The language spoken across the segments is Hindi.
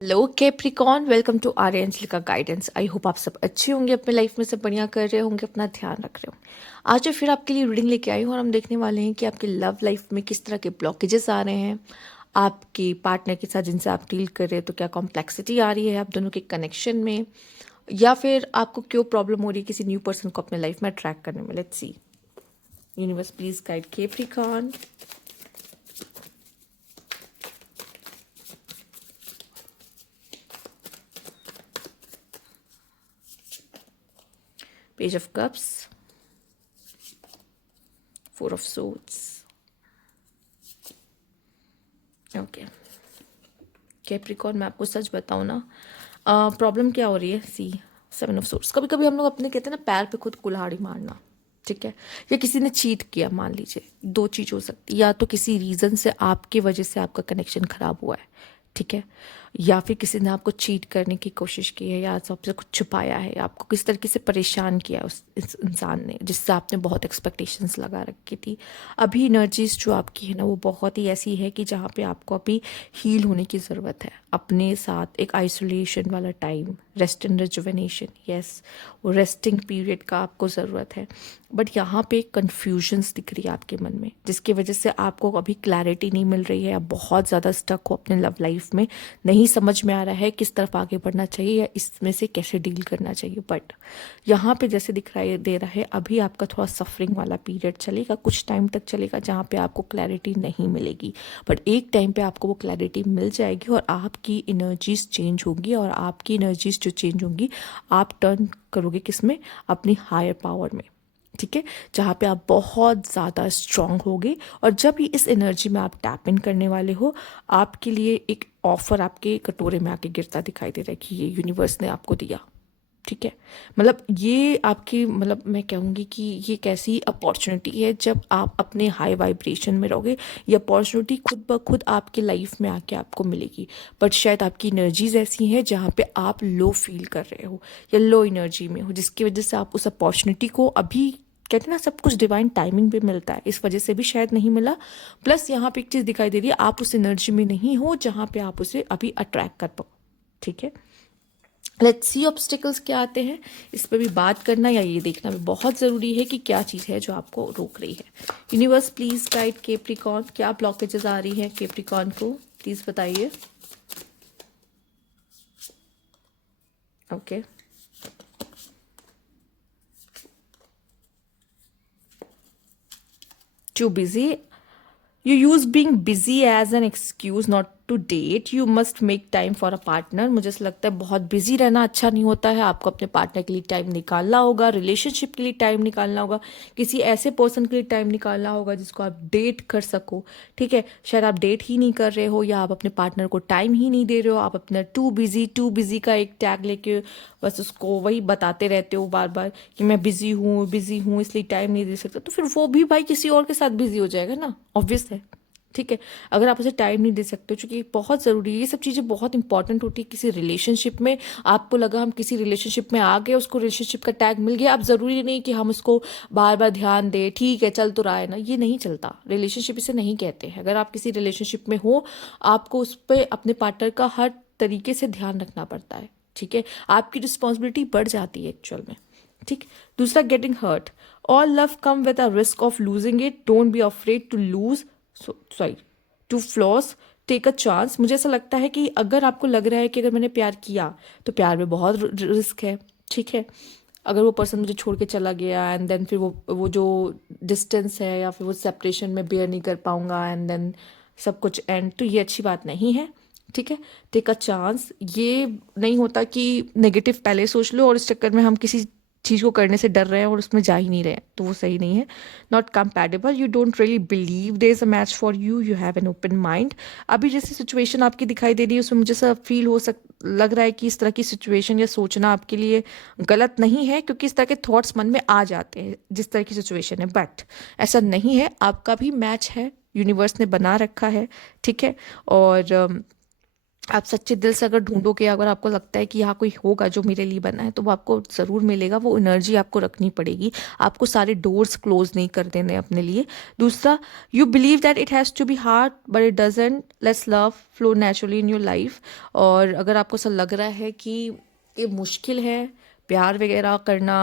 हेलो कैप्रिकॉन, वेलकम टू आर्यंजली का गाइडेंस। आई होप आप सब अच्छे होंगे, अपने लाइफ में सब बढ़िया कर रहे होंगे, अपना ध्यान रख रहे होंगे। आज मैं फिर आपके लिए रीडिंग लेके आई हूँ और हम देखने वाले हैं कि आपके लव लाइफ में किस तरह के ब्लॉकेजेस आ रहे हैं, आपके पार्टनर के साथ जिनसे आप डील कर रहे हैं तो क्या कॉम्प्लेक्सिटी आ रही है आप दोनों के कनेक्शन में, या फिर आपको क्यों प्रॉब्लम हो रही है किसी न्यू पर्सन को अपने लाइफ में अट्रैक्ट करने में। Let's see. Universe please guide Capricorn. Page of cups, four of swords. Okay Capricorn, मैं आपको सच बताऊँ ना, प्रॉब्लम क्या हो रही है। सी, सेवन ऑफ सोर्ड्स। कभी कभी हम लोग अपने कहते हैं ना पैर पे खुद कुल्हाड़ी मारना, ठीक है। या किसी ने चीट किया, मान लीजिए दो चीज़ हो सकती है, या तो किसी रीज़न से आपकी वजह से आपका कनेक्शन खराब हुआ है, ठीक है, या फिर किसी ने आपको चीट करने की कोशिश की है, या आपसे कुछ छुपाया है, या आपको किस तरीके से परेशान किया है उस इस इंसान ने, जिससे आपने बहुत एक्सपेक्टेशंस लगा रखी थी। अभी एनर्जीज जो आपकी है ना वो बहुत ही ऐसी है कि जहाँ पे आपको अभी हील होने की ज़रूरत है। अपने साथ एक आइसोलेशन वाला time, rest and rejuvenation, yes, वो रेस्टिंग पीरियड का आपको ज़रूरत है। बट यहाँ पे कन्फ्यूजन्स दिख रही है आपके मन में, जिसकी वजह से आपको अभी क्लैरिटी नहीं मिल रही है। आप बहुत ज़्यादा स्टक हो अपने लव लाइफ में, नहीं समझ में आ रहा है किस तरफ आगे बढ़ना चाहिए या इसमें से कैसे डील करना चाहिए। बट यहाँ पे जैसे दिखाई दे रहा है अभी आपका थोड़ा सफरिंग वाला पीरियड चलेगा, कुछ टाइम तक चलेगा जहाँ पे आपको क्लैरिटी नहीं मिलेगी। बट एक टाइम पे आपको वो क्लैरिटी मिल जाएगी और आपकी एनर्जीज चेंज होंगी, और आपकी एनर्जीज जो चेंज होंगी आप टर्न करोगे किस में, अपनी हायर पावर में, ठीक है, जहाँ पे आप बहुत ज़्यादा स्ट्रांग होगे। और जब ही इस एनर्जी में आप टैप इन करने वाले हो, आपके लिए एक ऑफर आपके कटोरे में आके गिरता दिखाई दे रहा है कि ये यूनिवर्स ने आपको दिया, ठीक है। मतलब ये आपकी, मतलब मैं कहूँगी कि ये एक ऐसी अपॉर्चुनिटी है जब आप अपने हाई वाइब्रेशन में रहोगे, ये अपॉर्चुनिटी खुद ब खुद आपके लाइफ में आके आपको मिलेगी। बट शायद आपकी एनर्जीज ऐसी हैं जहाँ पे आप लो फील कर रहे हो या लो एनर्जी में हो, जिसकी वजह से आप उस अपॉर्चुनिटी को अभी, कहते हैं ना सब कुछ डिवाइन टाइमिंग पे मिलता है, इस वजह से भी शायद नहीं मिला। प्लस यहाँ पे एक चीज़ दिखाई दे रही है, आप उस एनर्जी में नहीं हो जहाँ पे आप उसे अभी अट्रैक्ट कर पाओ, ठीक है। लेट्स सी ऑब्स्टिकल्स क्या आते हैं, इस पर भी बात करना या ये देखना भी बहुत ज़रूरी है कि क्या चीज़ है जो आपको रोक रही है। यूनिवर्स प्लीज़ गाइड कैप्रिकॉन, क्या ब्लॉकेजेस आ रही हैं कैप्रिकॉन को, प्लीज़ बताइए। Okay too busy, you use being busy as an excuse not to date. You must make time for a partner. मुझे ऐसा लगता है बहुत बिजी रहना अच्छा नहीं होता है, आपको अपने पार्टनर के लिए टाइम निकालना होगा, रिलेशनशिप के लिए टाइम निकालना होगा, किसी ऐसे पर्सन के लिए टाइम निकालना होगा जिसको आप डेट कर सको, ठीक है। शायद आप डेट ही नहीं कर रहे हो, या आप अपने पार्टनर को टाइम ही नहीं दे रहे हो, आप अपना टू बिजी का एक टैग लेके बस उसको वही बताते रहते हो बार बार कि मैं बिजी हूँ इसलिए टाइम नहीं दे सकता। तो फिर वो भी भाई किसी और के साथ बिजी हो जाएगा ना, ऑब्वियस है, ठीक है। अगर आप उसे टाइम नहीं दे सकते हो, चूंकि बहुत ज़रूरी है, ये सब चीज़ें बहुत इंपॉर्टेंट होती है किसी रिलेशनशिप में। आपको लगा हम किसी रिलेशनशिप में आ गए, उसको रिलेशनशिप का टैग मिल गया, अब ज़रूरी नहीं कि हम उसको बार बार ध्यान दें, ठीक है चल तो रहा है ना, ये नहीं चलता। रिलेशनशिप इसे नहीं कहते हैं। अगर आप किसी रिलेशनशिप में हो, आपको उस पर अपने पार्टनर का हर तरीके से ध्यान रखना पड़ता है, ठीक है। आपकी रिस्पॉन्सिबिलिटी बढ़ जाती है एक्चुअल में, ठीक। दूसरा, getting hurt, all love come with a risk of losing it, don't be afraid to lose, sorry, to floss, take a chance. मुझे ऐसा लगता है कि अगर आपको लग रहा है कि अगर मैंने प्यार किया तो प्यार में बहुत रिस्क है, ठीक है। अगर वो पर्सन मुझे छोड़ के चला गया एंड देन फिर वो जो डिस्टेंस है या फिर वो सेपरेशन में बेयर नहीं कर पाऊंगा एंड देन सब कुछ एंड, तो ये अच्छी बात नहीं है, ठीक है। टेक अ चांस, ये नहीं होता कि नेगेटिव पहले सोच लो और इस चक्कर में हम किसी चीज़ को करने से डर रहे हैं और उसमें जा ही नहीं रहे हैं, तो वो सही नहीं है। Not compatible, you don't really believe there is a match for you, you have an open mind. अभी जैसी सिचुएशन आपकी दिखाई दे रही है उसमें मुझे सब फील लग रहा है कि इस तरह की सिचुएशन या सोचना आपके लिए गलत नहीं है, क्योंकि इस तरह के थॉट्स मन में आ जाते हैं जिस तरह की सिचुएशन है। बट ऐसा नहीं है, आपका भी मैच है, यूनिवर्स ने बना रखा है, ठीक है। और आप सच्चे दिल से अगर ढूंढोगे, अगर आपको लगता है कि यहाँ कोई होगा जो मेरे लिए बना है, तो वो आपको ज़रूर मिलेगा। वो एनर्जी आपको रखनी पड़ेगी। आपको सारे डोर्स क्लोज नहीं कर देने अपने लिए। दूसरा, you believe that it has to be hard but it doesn't, let's love flow naturally in your life. और अगर आपको ऐसा लग रहा है कि ये मुश्किल है प्यार वगैरह करना,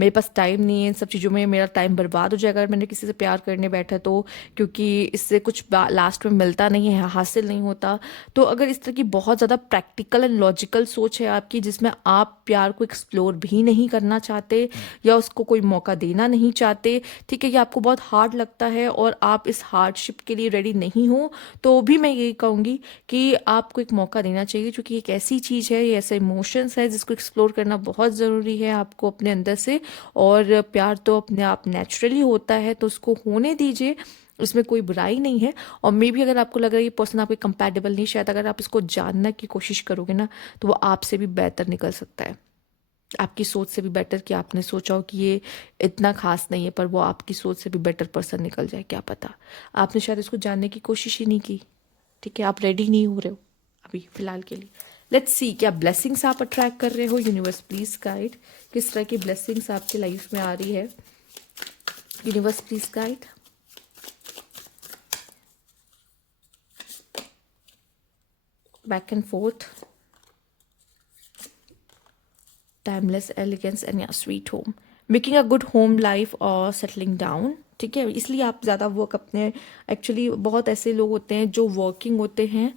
मेरे पास टाइम नहीं है इन सब चीज़ों में, मेरा टाइम बर्बाद हो जाएगा अगर मैंने किसी से प्यार करने बैठा तो, क्योंकि इससे कुछ लास्ट में मिलता नहीं है, हासिल नहीं होता। तो अगर इस तरह की बहुत ज़्यादा प्रैक्टिकल एंड लॉजिकल सोच है आपकी, जिसमें आप प्यार को एक्सप्लोर भी नहीं करना चाहते या उसको कोई मौका देना नहीं चाहते, ठीक है, ये आपको बहुत हार्ड लगता है और आप इस हार्डशिप के लिए रेडी नहीं हो, तो भी मैं यही कहूँगी कि आपको एक मौका देना चाहिए, क्योंकि एक ऐसी चीज़ है, ये ऐसे इमोशंस है जिसको एक्सप्लोर करना बहुत ज़रूरी है आपको अपने अंदर से। और प्यार तो अपने आप नेचुरली होता है, तो उसको होने दीजिए, इसमें कोई बुराई नहीं है। और मे भी अगर आपको लग रहा है ये पर्सन आपके कंपैटिबल नहीं, शायद अगर आप इसको जानने की कोशिश करोगे ना, तो वो आपसे भी बेहतर निकल सकता है, आपकी सोच से भी बेटर। कि आपने सोचा हो कि ये इतना खास नहीं है, पर वो आपकी सोच से भी बेटर पर्सन निकल जाए, क्या पता। आपने शायद इसको जानने की कोशिश ही नहीं की, ठीक है, आप रेडी नहीं हो रहे हो अभी फिलहाल के लिए। लेट्स सी, क्या ब्लेसिंग्स आप अट्रैक्ट कर रहे हो? यूनिवर्स प्लीज गाइड, किस तरह की ब्लेसिंग्स आपकी लाइफ में आ रही है? Universe please guide. Back and forth, timeless elegance and या sweet home, making a good home life और सेटलिंग डाउन, ठीक है। इसलिए आप ज़्यादा वर्क अपने, एक्चुअली बहुत ऐसे लोग होते हैं जो वर्किंग होते हैं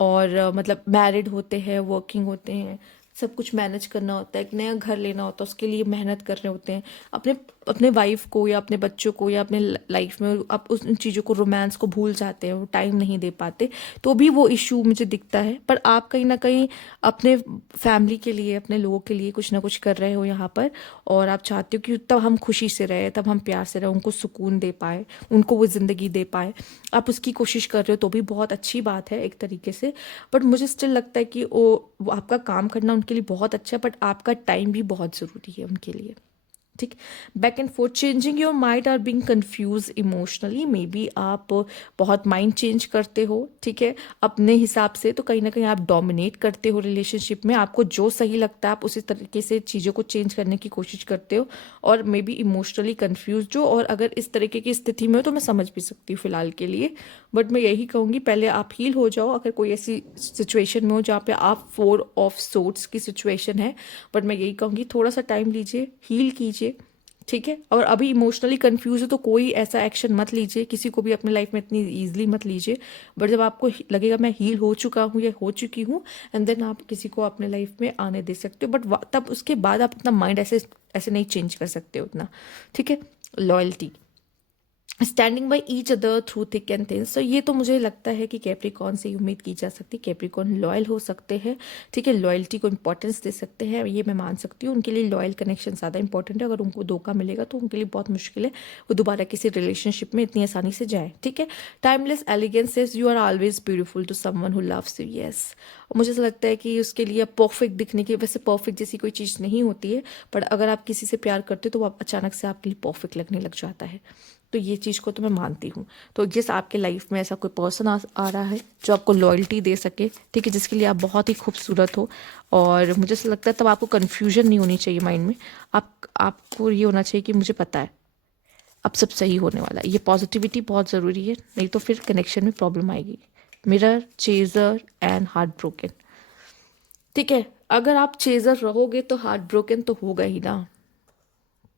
और मतलब मैरिड होते हैं, वर्किंग होते हैं, सब कुछ मैनेज करना होता है, एक नया घर लेना होता है, उसके लिए मेहनत कर रहे होते हैं। अपने अपने वाइफ को या अपने बच्चों को या अपने लाइफ में आप उस उन चीज़ों को, रोमांस को भूल जाते हैं, वो टाइम नहीं दे पाते, तो भी वो इशू मुझे दिखता है। पर आप कहीं ना कहीं अपने फैमिली के लिए, अपने लोगों के लिए कुछ ना कुछ कर रहे हो यहाँ पर, और आप चाहते हो कि तब हम खुशी से रहे, तब हम प्यार से रहे, उनको सुकून दे पाए, उनको वो ज़िंदगी दे पाए, आप उसकी कोशिश कर रहे हो, तो भी बहुत अच्छी बात है एक तरीके से। बट मुझे स्टिल लगता है कि वो आपका काम करना उनके लिए बहुत अच्छा है, बट आपका टाइम भी बहुत ज़रूरी है उनके लिए, ठीक। Back and forth, changing your mind और बीइंग कंफ्यूज इमोशनली, मे बी आप बहुत माइंड चेंज करते हो, ठीक है, अपने हिसाब से। तो कहीं ना कहीं आप डोमिनेट करते हो रिलेशनशिप में, आपको जो सही लगता है आप उसी तरीके से चीज़ों को चेंज करने की कोशिश करते हो, और मे बी इमोशनली कंफ्यूज हो। और अगर इस तरीके की स्थिति में हो तो मैं समझ भी सकती हूँ फिलहाल के लिए, बट मैं यही कहूँगी पहले आप हील हो जाओ, अगर कोई ऐसी सिचुएशन में हो जहाँ पे आप 4 ऑफ सोर्ट्स की सिचुएशन है। बट मैं यही कहूँगी थोड़ा सा टाइम लीजिए, हील कीजिए, ठीक है। और अभी इमोशनली कंफ्यूज हो तो कोई ऐसा एक्शन मत लीजिए, किसी को भी अपने लाइफ में इतनी ईजिली मत लीजिए। बट जब आपको लगेगा मैं हील हो चुका हूँ या हो चुकी हूँ, एंड देन आप किसी को अपने लाइफ में आने दे सकते हो। बट तब उसके बाद आप अपना माइंड ऐसे ऐसे नहीं चेंज कर सकते उतना, ठीक है। Loyalty, standing by each other through thick and thin, so ये तो मुझे लगता है कि कैप्रिकॉन से उम्मीद की जा सकती है। कैप्रिकॉन लॉयल हो सकते हैं, ठीक है, लॉयल्टी को इंपॉर्टेंस दे सकते हैं, ये मैं मान सकती हूँ। उनके लिए लॉयल कनेक्शन ज़्यादा इंपॉर्टेंट है। अगर उनको धोखा मिलेगा तो उनके लिए बहुत मुश्किल है वो दोबारा किसी रिलेशनशिप में इतनी आसानी से जाए, ठीक है। Timeless elegance is you are always beautiful to someone who loves you, yes. मुझे ऐसा लगता है कि उसके लिए परफेक्ट दिखने की, वैसे परफेक्ट जैसी कोई चीज़ नहीं होती है, पर अगर आप किसी से प्यार करते हो तो वो अचानक से आपके लिए परफेक्ट लगने लग जाता है। तो ये चीज़ को तो मैं मानती हूँ। तो जिस आपके लाइफ में ऐसा कोई पर्सन आ रहा है जो आपको लॉयल्टी दे सके, ठीक है, जिसके लिए आप बहुत ही खूबसूरत हो, और मुझे ऐसा लगता है तब आपको कन्फ्यूजन नहीं होनी चाहिए माइंड में। आपको ये होना चाहिए कि मुझे पता है अब सब सही होने वाला है। ये पॉजिटिविटी बहुत ज़रूरी है, नहीं तो फिर कनेक्शन में प्रॉब्लम आएगी। Mirror, chaser and heart broken, ठीक है। अगर आप चेजर रहोगे तो हार्ट ब्रोकन तो होगा ही ना,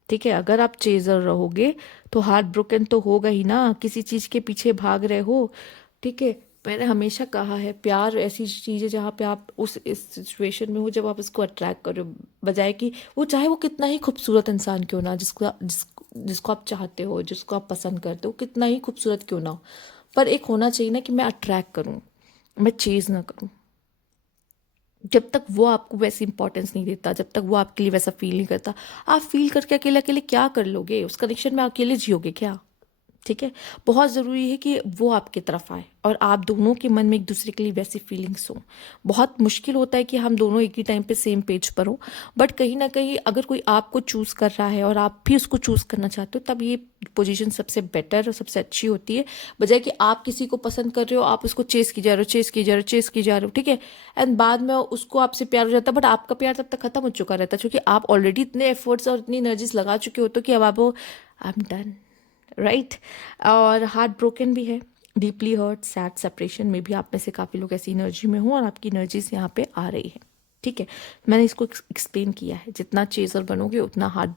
ठीक है। अगर आप चेजर रहोगे तो हार्ट ब्रोकन तो होगा ही ना, किसी चीज़ के पीछे भाग रहे हो, ठीक है। मैंने हमेशा कहा है प्यार ऐसी चीज़ है जहाँ पे आप उस इस सिचुएशन में हो जब आप उसको अट्रैक्ट करो, बजाय कि वो चाहे वो कितना ही खूबसूरत इंसान क्यों ना, जिसको आप चाहते हो, जिसको आप पसंद करते हो, कितना ही खूबसूरत क्यों ना हो, पर एक होना चाहिए ना कि मैं अट्रैक्ट करूँ, मैं चेज ना करूँ। जब तक वो आपको वैसी इंपॉर्टेंस नहीं देता, जब तक वो आपके लिए वैसा फील नहीं करता, आप फील करके अकेले अकेले क्या कर लोगे? उस कनेक्शन में अकेले जियोगे क्या? ठीक है। बहुत ज़रूरी है कि वो आपकी तरफ आए और आप दोनों के मन में एक दूसरे के लिए वैसी फीलिंग्स हों। बहुत मुश्किल होता है कि हम दोनों एक ही टाइम पे सेम पेज पर हो, बट कहीं ना कहीं अगर कोई आपको चूज़ कर रहा है और आप भी उसको चूज़ करना चाहते हो, तब ये पोजीशन सबसे बेटर और सबसे अच्छी होती है, बजाय कि आप किसी को पसंद कर रहे हो, आप उसको चेस की जा रहे हो, चेस की जा रहे हो, चेस की जा रहे हो, ठीक है। एंड बाद में उसको आपसे प्यार हो जाता है, बट आपका प्यार तब तक खत्म हो चुका रहता है, क्योंकि आप ऑलरेडी इतने एफर्ट्स और इतनी एनर्जीज लगा चुके हो तो कि अब आप आई एम डन, राइट। और हार्ट ब्रोकन भी है, डीपली हर्ट, सैड, सेपरेशन में भी आप में से काफ़ी लोग ऐसी एनर्जी में हो और आपकी एनर्जीज यहाँ पे आ रही है, ठीक है। मैंने इसको एक्सप्लेन किया है, जितना चेजर बनोगे उतना हार्ट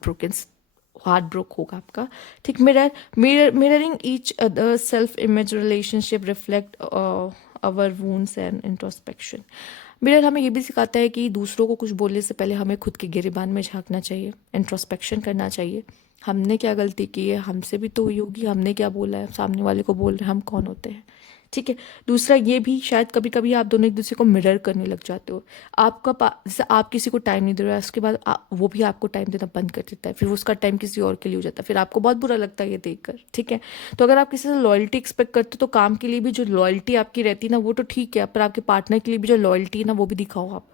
ब्रोक होगा आपका, ठीक। Mirroring each other self image relationship reflect our wounds and introspection. Mirror हमें ये भी सिखाता है कि दूसरों को कुछ बोलने से पहले हमें खुद के गिरेबान में झांकना चाहिए, इंट्रोस्पेक्शन करना चाहिए। हमने क्या गलती की है, हमसे भी तो हुई होगी, हमने क्या बोला है, सामने वाले को बोल रहे हैं, हम कौन होते हैं, ठीक है। दूसरा ये भी, शायद कभी कभी आप दोनों एक दूसरे को मिरर करने लग जाते हो। जैसे आप किसी को टाइम नहीं दे रहे हो, उसके बाद वो भी आपको टाइम देना बंद कर देता है, फिर उसका टाइम किसी और के लिए हो जाता है, फिर आपको बहुत बुरा लगता है ये देखकर, ठीक है। तो अगर आप किसी से लॉयल्टी एक्सपेक्ट करते हो तो काम के लिए भी जो लॉयल्टी आपकी रहती है ना वो तो ठीक है, पर आपके पार्टनर के लिए भी जो लॉयल्टी है ना वो भी दिखाओ आप,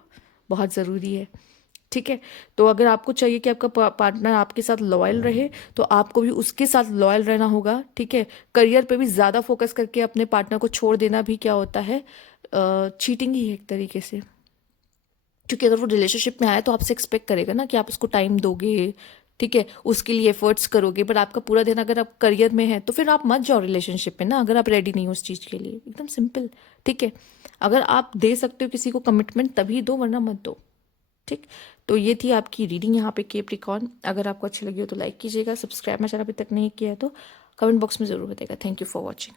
बहुत ज़रूरी है, ठीक है। तो अगर आपको चाहिए कि आपका पार्टनर आपके साथ लॉयल रहे, तो आपको भी उसके साथ लॉयल रहना होगा, ठीक है। करियर पे भी ज़्यादा फोकस करके अपने पार्टनर को छोड़ देना भी क्या होता है, चीटिंग ही है एक तरीके से, क्योंकि अगर वो रिलेशनशिप में आए तो आपसे एक्सपेक्ट करेगा ना कि आप उसको टाइम दोगे, ठीक है, उसके लिए एफर्ट्स करोगे, बट आपका पूरा दिन अगर आप करियर में है तो फिर आप मत जाओ रिलेशनशिप में ना, अगर आप रेडी नहीं हो उस चीज़ के लिए, एकदम सिंपल, ठीक है। अगर आप दे सकते हो किसी को कमिटमेंट तभी दो, वरना मत दो, ठीक। तो ये थी आपकी रीडिंग यहाँ पे कैप्रिकॉर्न। अगर आपको अच्छी लगी हो तो लाइक कीजिएगा, सब्सक्राइब मेरा चैनल अभी तक नहीं किया है तो कमेंट बॉक्स में ज़रूर बताइएगा। Thank you for watching.